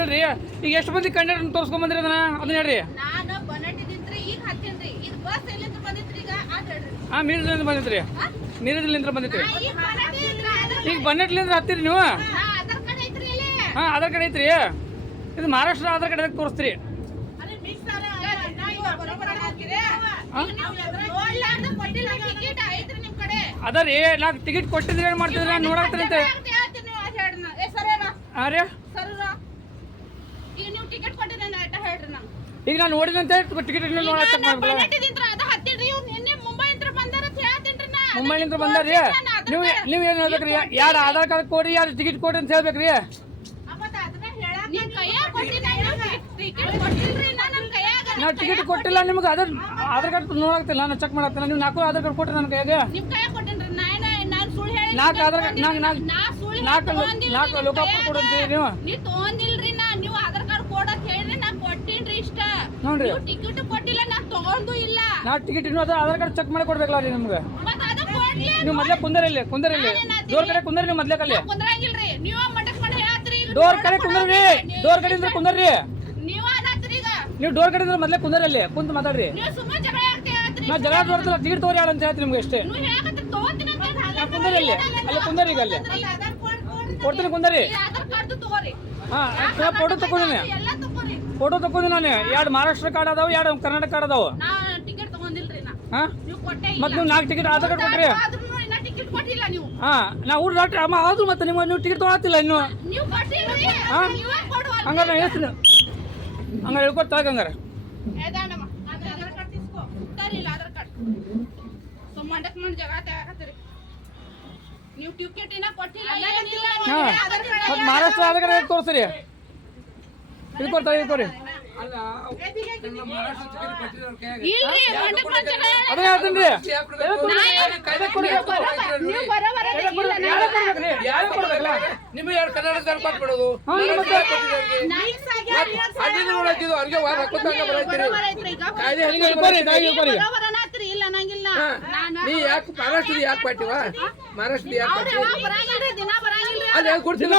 ಗೊತ್ತಿಲ್ರಿ. ಈಗ ಎಷ್ಟು ಮಂದಿ ಕಂಡಕ್ಟರ್ ತೋರಿಸ್ಕೊಂಡ್ ಬಂದ್ರಿ ಅದನ್ನ ಹೇಳ್ರಿ. ನಾನು ಬನ್ನಟ್ಟಿದಿಂತ್ರಿ ಈಗ ಹತ್ತೀನ್ರಿ. ಇದು ಬಸ್ ಎಲ್ಲಿಂದ ಬಂದಿತ್ರಿ ಈಗ ಅದ್ ಹೇಳ್ರಿ. ಮೀರಜಲಿಂದ ಬಂದಿತ್ರಿ. ಮೀರಜಲಿಂದ ಬಂದಿತ್ರಿ. ಈಗ ಬನ್ನಟ್ಲಿಂದ ಹತ್ತೀರಿ ನೀವು? ಆಧಾರ್ ಕಾರ್ಡ್ ಐತ್ರಿ ಇಲ್ಲಿ. ಆಧಾರ್ ಕಾರ್ಡ್ ಐತ್ರಿ. ಇದು ಮಹಾರಾಷ್ಟ್ರ ಆಧಾರ್ ಕಾರ್ಡ್ ತೋರಿಸ್ತೀರಿ. ಅದರಿ ನಾ ಟಿಕೆಟ್ ಕೊಟ್ಟಿದ್ರೆ ಏನ್ ಮಾಡ್ತಿದ್ರಿ? ನಾನು ನೋಡಾಕ್ತಂತೆ. ಈಗ ನಾನು ನೋಡಿದಂತೆ ಟಿಕೆಟ್ ಮುಂಬೈಲಿಂದ ಬಂದಾರಿ. ನೀವು ಏನ್ ಹೇಳ್ಬೇಕ್ರಿ? ಯಾರು ಆಧಾರ್ ಕಾರ್ಡ್ ಕೊಡ್ರಿ, ಯಾರು ಟಿಕೆಟ್ ಕೊಡ್ರಿ ಅಂತ ಹೇಳ್ಬೇಕ್ರಿ. ನಾವು ಟಿಕೆಟ್ ಕೊಟ್ಟಿಲ್ಲ ನಿಮ್ಗೆ. ಆಧಾರ್ ಕಾರ್ಡ್ ನೋಡಾಕ್ತಿಲ್ಲ, ನಾನು ಚೆಕ್ ಮಾಡಾಕ್ತಿಲ್ಲ. ನೀವು 4 ಆಧಾರ್ ಕಾರ್ಡ್ ಕೊಟ್ರಿ ನನ್ನ ಕೈಯಾಗ. 4 ಆಧಾರ್ ಕಾರ್ಡ್ 4 ಲೋಕಾಪುರ ಕೊಡಂತೀವಿ ನೀವು. ನೀವು ಆಧಾರ್ ಕಾರ್ಡ್ ಕೊಡಕ್ ಹೇಳ್ರಿ, ನಾ ಕೊಟ್ಟಿನ್ರಿ ಇಷ್ಟ. ನೋಡ್ರಿ ಟಿಕೆಟ್ ಕೊಟ್ಟಿಲ್ಲ, ನಾ ತಗೊಂಡು ಇಲ್ಲ. ನಾ ಟಿಕೆಟ್ ಇನ್ನೂ ಆಧಾರ್ ಕಾರ್ಡ್ ಚೆಕ್ ಮಾಡಿ ಕೊಡ್ಬೇಕಲ್ಲ ರೀ ನಿಮ್ಗೆ. ನೀವು ಮೊದ್ಲೇ ಕುಂದರಿಲ್ಲ ಡೋರ್ ಕಡೆ ಕುಂದರಿ. ನೀವು ಮೊದ್ಲೇ ಕಲ್ಲಿ ಕುಂದ್ರಂಗಿಲ್ರಿ. ನೀವು ಮಟಕ್ ಮಾಡಿ ಹೇಳ್ತೀರಿ. ಡೋರ್ ಕಡೆ ಕುಂದರ್ರಿ. ಡೋರ್ ಕಡೆಯಿಂದ ಕುಂದರ್ರಿ. ನೀವು ಅದಾತ್ರಿ ಈಗ. ನೀವು ಡೋರ್ ಕಡೆಯಿಂದ ಮೊದ್ಲೇ ಕುಂದರಲ್ಲಿ ಕುಂತ ಮಾತಾಡ್ರಿ. ನೀವು ಸುಮ್ಮನೆ ಜಗಳ ಹೇಳ್ತೀರಿ. ನಾ ಜಗಳ ನೋಡ್ತಿಲ್ಲ. ಟಿಕೆಟ್ ತಗೋರಿ ಯಾರು ಅಂತ ಹೇಳ್ತೀನಿ ನಿಮ್ಗೆ ಅಷ್ಟೇ. ನೀವು ಹೇಳಕತ್ತೀರಿ ತಗೋತೀನಿ ಅಂತ ಹೇಳಿ. ಕುಂದರಲ್ಲಿ ಅಲ್ಲಿ ಕುಂದರಿ. ಈಗ ಅಲ್ಲಿ ಕೊಡ್ತೀನಿ ಕುಂದರಿ. ಆಧಾರ್ ಕಾರ್ಡ್ ತಗೋರಿ. ಫೋಟೋ ತಗೊಂಡಿನಿ. ಎಲ್ಲ ತಗೋರಿ. ಫೋಟೋ ತಗೊಂಡಿ ನಾನು. 2 ಮಹಾರಾಷ್ಟ್ರ ಕಾರ್ಡ್ ಅದಾವ, 2 ಕರ್ನಾಟಕ ಕಾರ್ಡ್ ಅದಾವ. ನಾ ಟಿಕೆಟ್ ತಗೊಂಡಿಲ್ರಿ ನಾ. ನೀವು ಕೊಟ್ಟೆ ಇಲ್ಲ. ಮತ್ತೆ ನೀವು 4 ಟಿಕೆಟ್ ಆಧಾರ್ ಕಾರ್ಡ್ ಕೊಟ್ರಿ. ನಾ ಟಿಕೆಟ್ ಕೊಟ್ಟಿಲ್ಲ ನೀವು. ನಾವು ಡಾಕ್ಟ್ರಿ ಅಮ್ಮ ಆದ್ರು ಮತ್ತೆ ನೀವು ಟಿಕೆಟ್ ತಗೊಳತ್ತಿಲ್ಲ ಇನ್ನು. ನೀವು ಕೊಟ್ಟಿಲ್ರಿ. ನೀವು ಕೊಡುವ. ಹಂಗಾರೆ ನಾನು ಹೇಳ್ತೀನಿ. ಹಂಗಾರೆ ಹೇಳ್ಕೊಡ್ತಾಗ ಹಂಗಾರೆ. ಏದಾನಮ್ಮ ಆಧಾರ್ ಕಾರ್ಡ್ ತಿಸ್ಕೋ. ತರಿಲ್ಲ ಆಧಾರ್ ಕಾರ್ಡ್. ಮಂಡಕ್ ಮಂಡ್ ಜಗ ತಯಾರಕತ್ತೀರಿ. ನೀವು ಟಿಕೆಟ್ ಏನ ಕೊಟ್ಟಿಲ್ಲ. ಮತ್ತೆ ಮಹಾರಾಷ್ಟ್ರ ಆಧಾರ್ ಕಾರ್ಡ್ ತೋರಿಸ್ರಿ. ಇದು ಕೊಡ್ರಿ. ಇಲ್ರಿ ಮಂಡಕ್ ಮಂಡ್ ಜಗ ಅದೇ ಹೇಳ್ತೀನಿ. ನಿಮಗೆ 2 ಕನ್ನಡದ ಕೊಟ್ಬಿಡೋದು. ನೀ ಯಾಕೆ ಮಹಾರಾಷ್ಟ್ರ ಯಾಕೆ ಕೊಟ್ಟಿವ? ಮಹಾರಾಷ್ಟ್ರ ಯಾಕೆ ಅದೇ ಕೊಡ್ತೀನಿ.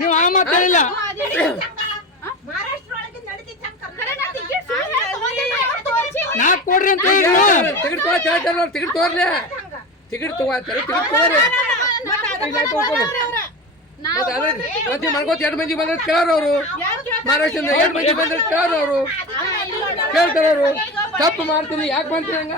ನೀವು ಆ ಮಾತಾಡಿಲ್ಲ. ನಾ ಕೊಡ್ರಿ ಅಂತ ಟಿಕೆಟ್ ತಗೋರ್ಲಿ. ಟಿಕೆಟ್ ತಗೋತಾರೆ. ಟಿಕೆಟ್ ತಗೋರಿ. ಮತ್ತೆ ಮನ್ಕೋತ 2 ಮಂದಿ ಬಂದ್ರೆ ಕೇಳೋರು. ಮಹಾರಾಷ್ಟ್ರದಿಂದ 2 ಮಂದಿ ಬಂದ್ರೆ ಕೇಳೋರು. ಕೇಳ್ತಾರವ್ರು. ತಪ್ಪು ಮಾಡ್ತೀನಿ. ಯಾಕೆ ಮಾಡ್ತೀನಿ ಹಂಗ?